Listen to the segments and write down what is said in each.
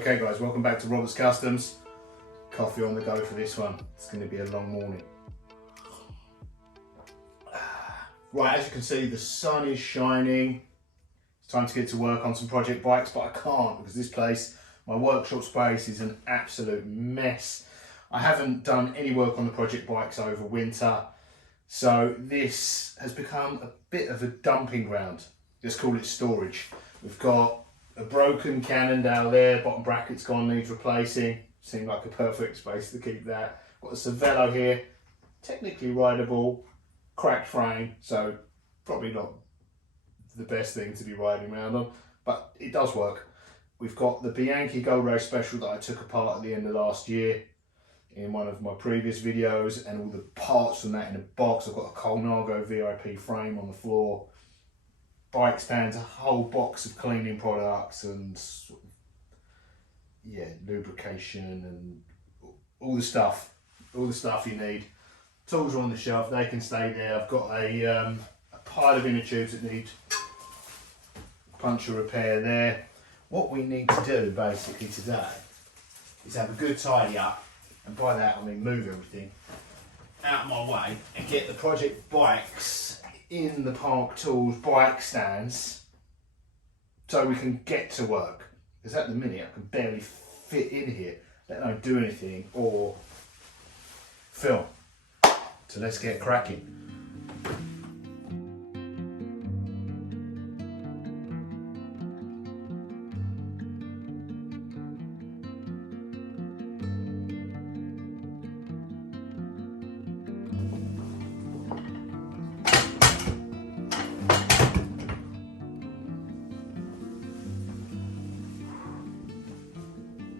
Okay guys, welcome back to Robert's Customs. Coffee on the go for this one. It's going to be a long morning. Right, as you can see, the sun is shining. It's time to get to work on some project bikes, but I can't because this place, my workshop space, is an absolute mess. I haven't done any work on the project bikes over winter, so this has become a bit of a dumping ground. Let's call it storage. We've got a broken Cannondale there, bottom bracket's gone, needs replacing. Seemed like a perfect space to keep that. Got a Cervelo here, technically rideable, cracked frame, so probably not the best thing to be riding around on, but it does work. We've got the Bianchi Gold Race Special that I took apart at the end of last year in one of my previous videos, and all the parts from that in a box. I've got a Colnago VIP frame on the floor, bike stands, a whole box of cleaning products and lubrication and all the stuff you need. Tools are on the shelf, they can stay there. I've got a pile of inner tubes that need puncture repair there. What we need to do basically today is have a good tidy up, and by that I mean move everything out of my way and get the project bikes in the Park Tools bike stands so we can get to work. Because at the minute I can barely fit in here, let alone do anything or film. So let's get cracking.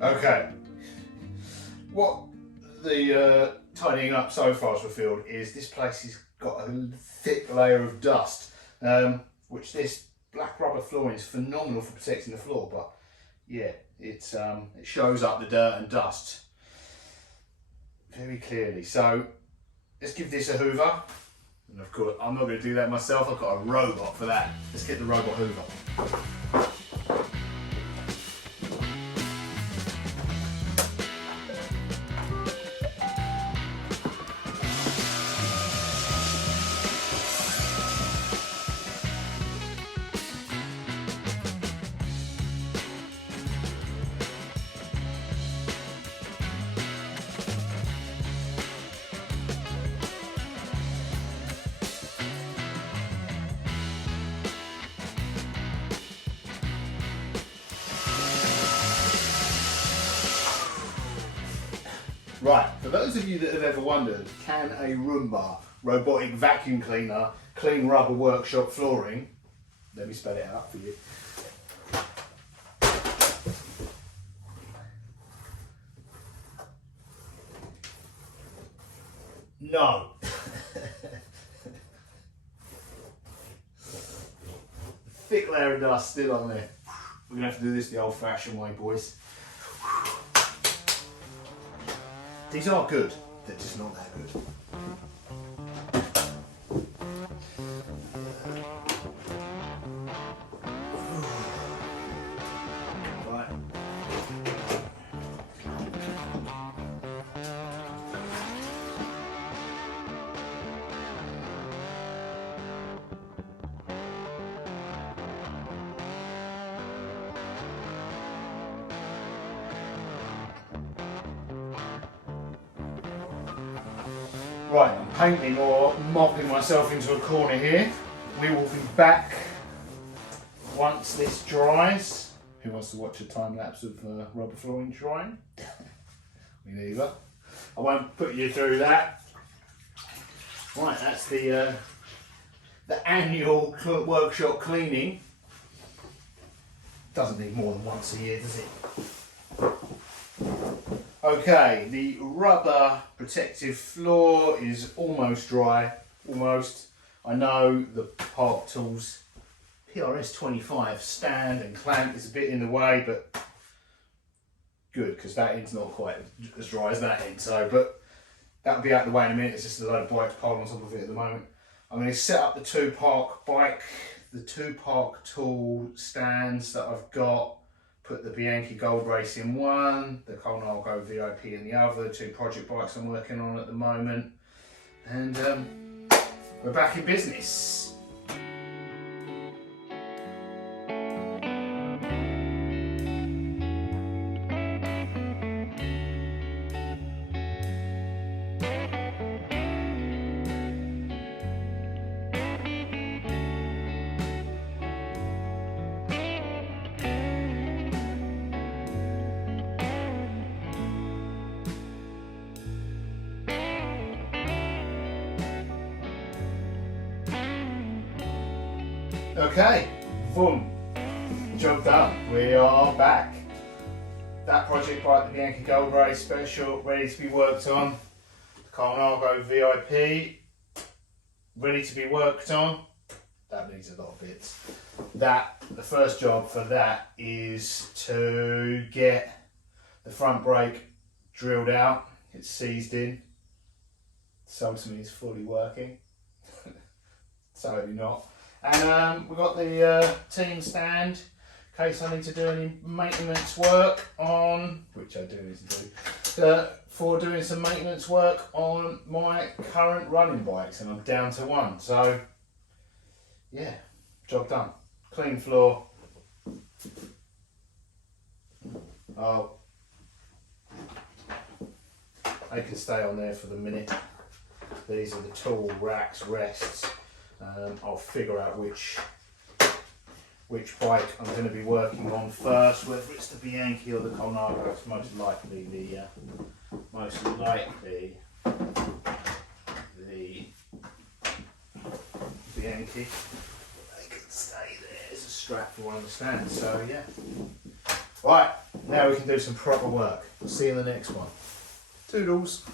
Okay, what the tidying up so far has revealed is this place has got a thick layer of dust, which this black rubber flooring is phenomenal for protecting the floor, but yeah, it shows up the dirt and dust very clearly. So let's give this a hoover, and of course I'm not going to do that myself, I've got a robot for that. Let's get the robot hoover. Right, for those of you that have ever wondered, can a Roomba robotic vacuum cleaner clean rubber workshop flooring? Let me spell it out for you. No. Thick layer of dust still on there. We're going to have to do this the old-fashioned way, boys. These are good, they're just not that good. Right. Right, I'm painting or mopping myself into a corner here. We will be back once this dries. Who wants to watch a time lapse of rubber flooring drying? Me neither. I won't put you through that. Right, that's the annual workshop cleaning. Doesn't need more than once a year, does it? Okay, the rubber protective floor is almost dry, almost. I know the Park Tools PRS 25 stand and clamp is a bit in the way, but good, because that end's not quite as dry as that end. So, but that'll be out of the way in a minute. It's just a load of bikes piled on top of it at the moment. I'm going to set up the two Park Tool stands that I've got, put the Bianchi Gold Race in one, the Colnago VIP in the other, 2 project bikes I'm working on at the moment, and we're back in business. Okay, boom, job done. We are back. That project bike, the Bianchi Gold Race Special, ready to be worked on. The Colnago VIP, ready to be worked on. That needs a lot of bits. The first job for that is to get the front brake drilled out. It's seized in. Subs means fully working. Totally not. And we've got the team stand in case I need to do any maintenance work on, which I do need to do, for doing some maintenance work on my current running bikes, and I'm down to one. So yeah, job done. Clean floor. Oh, they can stay on there for the minute. These are the tool racks, rests. I'll figure out which bike I'm going to be working on first, whether it's the Bianchi or the Colnago. It's most likely the Bianchi. They can stay there as a strap for one of the stands. So yeah. Right, now we can do some proper work. I'll see you in the next one. Toodles.